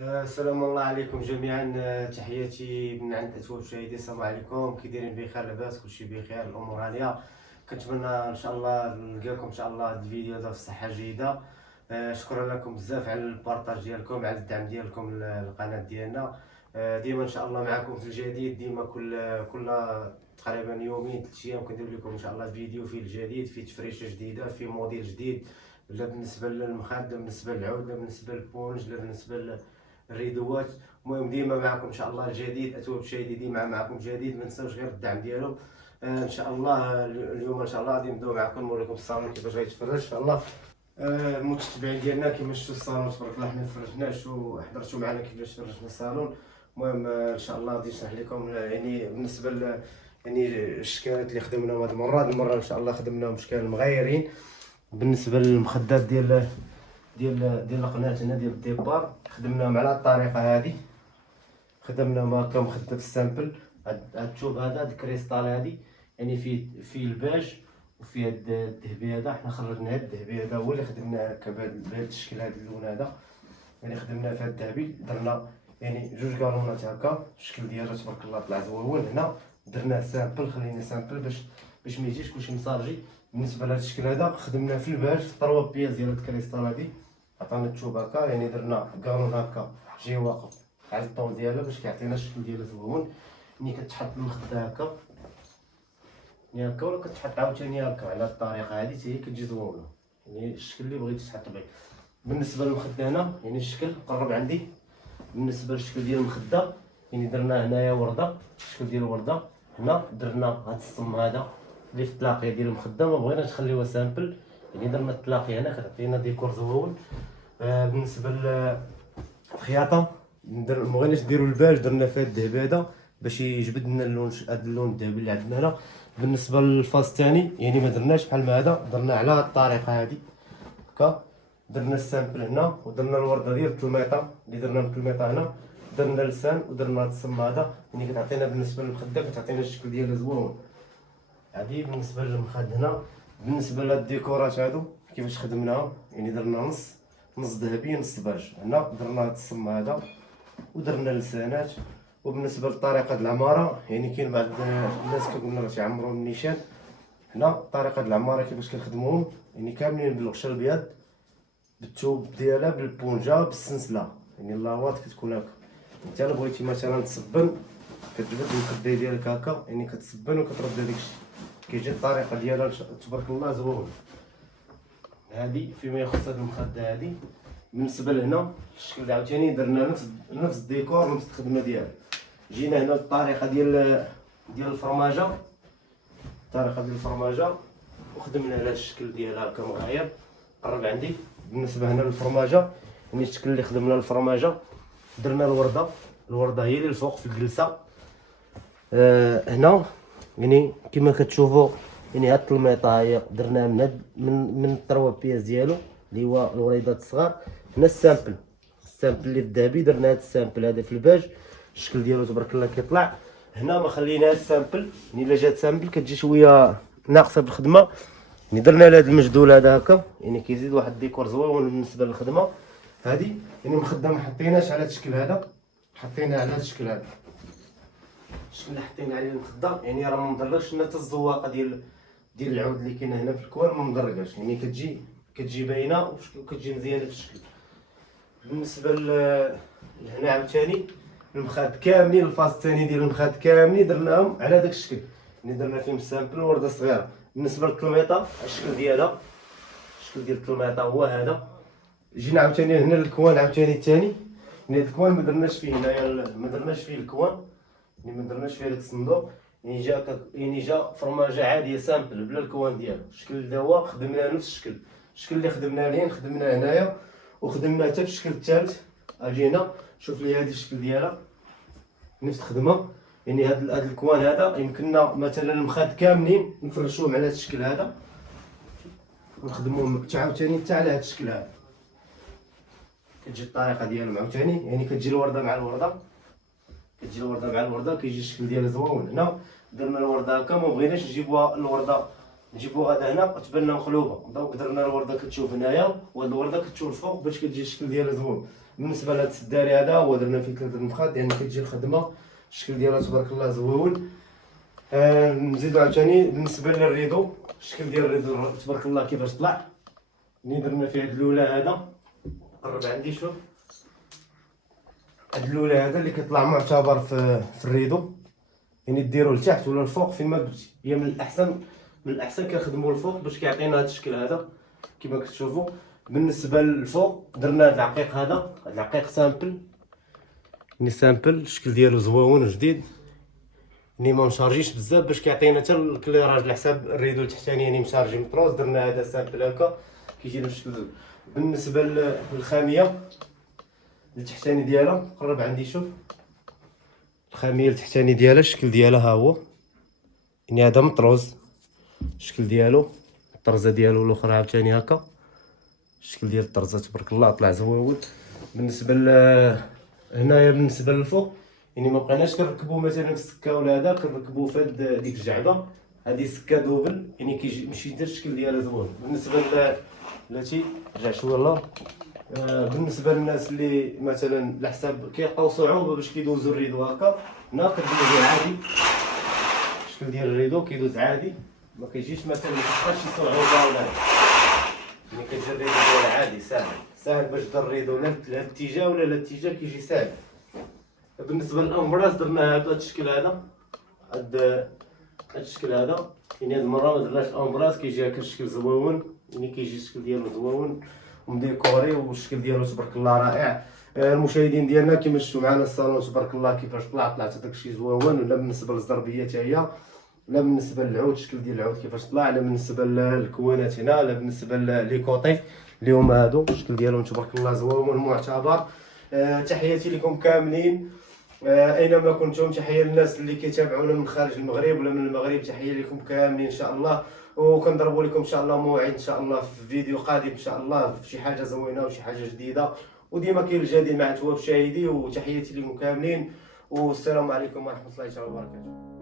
السلام الله عليكم جميعا. تحياتي من عند أتواب مشاهدي. السلام عليكم، كي دايرين؟ بخير؟ لاباس؟ كلشي بخير؟ الامور هانيه. كنتمنى ان شاء الله نلقاكم ان شاء الله هذا الفيديو هذا في صحه جيده. شكرا لكم بزاف على البارطاج ديالكم، على الدعم ديالكم للقناه ديالنا. ديما ان شاء الله معكم في الجديد، ديما كل تقريبا يومين 3 ايام كندير لكم ان شاء الله فيديو فيه الجديد، فيه تفريشه جديده، فيه موديل جديد، لا بالنسبه للمخاد، لا بالنسبه للعود، لا بالنسبه للبونج، لا بالنسبه الريدوات. المهم ديما معكم ان شاء الله الجديد. اتوب شادي ديما معكم جديد، ما تنساوش غير الدعم ديالو. ان شاء الله اليوم ان شاء الله غادي نبداو معكم نوريكم الصالون كيفاش غيتفرج ان شاء الله. المتتبعين ديالنا كيما شفتوا الصالون تبارك الله، حنا فرجناه، شو حضرتوا معنا كيفاش فرجنا الصالون. المهم ان شاء الله غادي نشرح لكم يعني بالنسبه يعني الشكالات اللي خدمناهم هذه المره ان شاء الله خدمناهم اشكال مغايرين. بالنسبه للمخدات ديال قناتنا ديال الديبار، خدمناهم على الطريقه هذه. خدمناهم هكا مخده في السامبل. هاد التوب هذا، هاد الكريستال هادي يعني فيه الباج وفيه هاد الذهبي هذا. حنا خرجنا هاد الذهبي هذا هو اللي خدمناه هكا بهاد الشكل، هاد اللون هذا يعني خدمناه في هاد الذهبي. درنا يعني جوج كالونات هكا، الشكل ديالها تبارك الله طلع زوين. هنا درناه سامبل، خلينا سامبل باش ما يجيش كلشي مصارجي. بالنسبه لهاد الشكل هذا خدمناه في الباج في 3 بياس ديال الكريستال هادي. عطانا التوب هكا، يعني درنا كالون هكا جاي واقف على الطول ديالها باش كيعطينا الشكل ديالها زوين. ملي كتحط المخده هكا يعني هكا، ولا كتحط عاوتاني هكا على الطريقه هذه، حتى هي كتجي زوينه، يعني الشكل اللي بغيتي تحط به. بالنسبه للمخده هنا يعني الشكل قرب عندي. بالنسبه للشكل ديال المخده يعني درنا هنايا ورده، الشكل ديال الورده. هنا درنا هاد الصم هذا اللي في التلاقيه ديال المخده، ما بغيناش نخليوها سامبل، يعني درنا التلاقيه هنا كتعطينا ديكور زوين. بالنسبه للخياطه ما بغيناش نديرو الباج، درنا فيها الذهبي هذا باش يجبد لنا اللون، هذا اللون الذهبي اللي عندنا هنا. بالنسبه للفاس الثاني يعني ما درناش بحال ما هذا، درنا على هاد الطريقه هذه هكا. درنا السامبل هنا ودرنا الورده ديال التلميطه اللي درنا من التلميطه هنا، درنا لسان ودرنا هاد الصم هذا، يعني كتعطينا بالنسبه للمخده كتعطينا الشكل ديالها زوين. هادي بالنسبه للمخد هنا. بالنسبه لهاد الديكورات هادو كيفاش خدمناهم، يعني درنا نص ذهبي نص باج. هنا درنا هاد الصم هذا ودرنا لسانات. وبالنسبه لطريقه العماره يعني كاين بعض الناس كيقولنا باش يعمروا النيشان. هنا طريقه العماره كيفاش كنخدموهم، يعني كاملين بالقشر الابيض، بالثوب ديالها، بالبونجا، بالسنسله، يعني اللاوات كتكون هكا. انت الا بغيتي مثلا تسبن كتجبد المخده ديالك هكا، يعني كتسبن وكترد داكشي، كيجي الطريقه ديالها تبارك الله زوين. هادي فيما يخص هاد المخده هادي. بالنسبه لهنا الشكل عاوتاني درنا نفس الديكور، نفس الخدمه ديالها. جينا هنا الطريقه ديال الفرماجه، الطريقه ديال الفرماجه وخدمنا على الشكل ديالها هكا مغاير قرب عندي. بالنسبه هنا للفرماجه يعني الشكل اللي خدمنا للفرماجه، درنا الورده هي اللي الفوق في الجلسه. هنا يعني كما كتشوفوا يعني هاد التلميطه هي درناها من التروا بياس ديالو اللي هو الوريدات الصغار. هنا السامبل اللي الذهبي، درنا هاد السامبل هذا في الباج، الشكل ديالو تبارك الله كيطلع. هنا ما خليناها السامبل، يعني الا جات سامبل كتجي شويه ناقصه في الخدمه، يعني درنا لهاد المجدول هذا هكا، يعني كيزيد واحد الديكور زوين بالنسبه للخدمه هادي. يعني المخده ما حطيناش على هاد الشكل هذا، حطينا على هاد الشكل هذا، الشكل اللي حطينا عليه المخده يعني راه ما مدرجش لنا حتى الزواقه ديال العود اللي كاينه هنا في الكوان، ما مدرجاش، يعني كتجي باينه وكتجي مزيانه في الشكل. بالنسبه لهنا عاوتاني المخاد كاملين، الفاس الثاني ديال المخاد كاملين درناهم على داك الشكل، يعني درنا فيهم السامبل ورده صغيره. بالنسبه للتلميطه الشكل ديالها، الشكل ديال التلميطه هو هذا. جينا عاوتاني هنا للكوان عاوتاني الثاني، يعني الكوان ما درناش فيه هنايا، ما درناش فيه الكوان، يعني ما درناش فيه هذاك الصندوق، يعني جا فرماجه عاديه سامبل بلا الكوان ديالو. الشكل اللي هو خدمناه نفس الشكل اللي خدمناه لين خدمناه هنايا، وخدمنا حتى في الشكل الثالث. اجينا شوف لي هذه الشكل ديالها نفس الخدمه، يعني هاد الكوان هذا يمكننا مثلا المخاد كاملين نفرشوهم على هذا الشكل هذا ونخدموهم عاوتاني حتى على هذا الشكل هذا. كتجي الطريقه ديالهم عاوتاني، يعني كتجي الورده مع الورده، كيجي الشكل ديالها زوين. هنا درنا الورده هكا، ما بغيناش نجيبوها الورده نجيبوها غدا هنا تبان مقلوبه، دونك درنا الورده كتشوف هنايا وهاد الورده كتشوف الفوق باش كتجي الشكل ديالها زوين. بالنسبه لهاد السداري هذا هو درنا فيه 3 نفخات، يعني كتجي الخدمه الشكل ديالها تبارك الله زويون. نزيدو عاوتاني بالنسبه للريدو، الشكل ديال الريدو تبارك الله كيفاش طلع. ملي درنا فيه هاد الاولى هذا، قرب عندي شوف هاد الاولى هذا اللي كيطلع معتبر في الريدو، يعني ديرو لتحت ولا الفوق فين ما بغيتي. هي من الاحسن كنخدمو الفوق باش كيعطينا هاد الشكل هذا كما كتشوفوا. بالنسبه للفوق درنا هاد العقيق هذا، هاد العقيق سامبل، يعني سامبل الشكل ديالو زويون جديد، يعني ما مشارجيش بزاف باش كيعطينا حتى الكليراج على حساب الريدو التحتاني، يعني مشارجي مطروز. درنا هذا سامبل هكا كيجي بالشكل. بالنسبه للخاميه التحتاني ديالها، قرب عندي شوف الخاميه التحتاني ديالها الشكل ديالها ها هو، يعني هذا مطروز الشكل ديالو، الطرزه ديالو الاخرى عاوتاني هكا الشكل ديال الطرزه تبارك الله طلع زويون. بالنسبه هنايا بالنسبه للفوق، يعني ما بقيناش كنركبوا مثلا في السكه ولا هذا، كنركبوا في هاد ديك الجعبه هذه سكه دوبل، يعني كيجي مشي حتى الشكل ديالها زوين. بالنسبه لهادشي رجع شويه الله. بالنسبه للناس اللي مثلا على حساب كيلقاو صعوبه باش كيدوزوا الريدو هكا، هنا كدوزو عادي الشكل ديال الريدو كيدوز عادي، ما كيجيش مثلا ما كتبقاش شي صعوبه ولا يعني كتجي الريدو ديالها عادي ساهل باش دير الريدو لا الاتجاه ولا الاتجاه كيجي ساهل. بالنسبه للامبراز درنا هذا الشكل هذا، هاد الشكل هذا، يعني هاد المره ما درناش الامبراز، كيجي هكا الشكل زويون، يعني كيجي الشكل ديالو زويون ومديكوري والشكل ديالو تبارك الله رائع. المشاهدين ديالنا كما شفتوا معنا الصالون تبارك الله كيفاش طلعت هذاك الشيء زويون، ولا بالنسبه للزربيه حتى هي، لا بالنسبه للعود الشكل ديال العود كيفاش طلع، لا بالنسبه للكوانات هنا، لا بالنسبه لي كوطي اللي هما هادو الشكل ديالهم تبارك الله زويون معتبر. تحياتي لكم كاملين اينما كنتم، تحيه للناس اللي كيتابعونا من خارج المغرب ولا من المغرب، تحيه لكم كاملين ان شاء الله. وكنضربوا لكم ان شاء الله موعد ان شاء الله في فيديو قادم ان شاء الله في شي حاجه زوينه وشي حاجه جديده، وديما كاين الجديد مع تواب شاهدي. وتحياتي لكم كاملين والسلام عليكم ورحمه الله تعالى وبركاته.